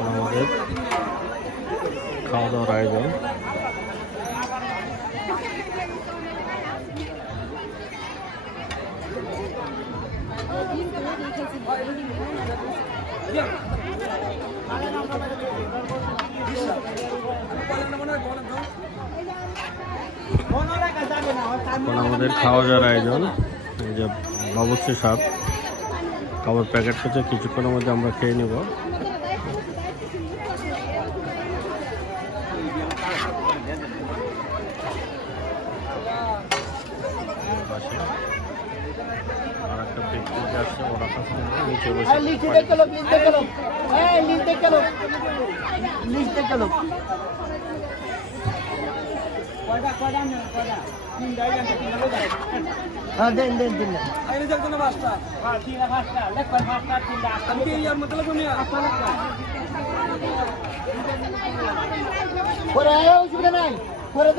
আমাদের খাওয়া দাওয়ার আয়োজন আমাদের খাওয়া দাওয়ার আয়োজন। এই যে বাবুর্চি সাপ খাবার প্যাকেট হচ্ছে কিছুক্ষণের মধ্যে আমরা খেয়ে নেব। পাশে আর দেন দেন দিন। পরে অসুবিধা নাই। পরে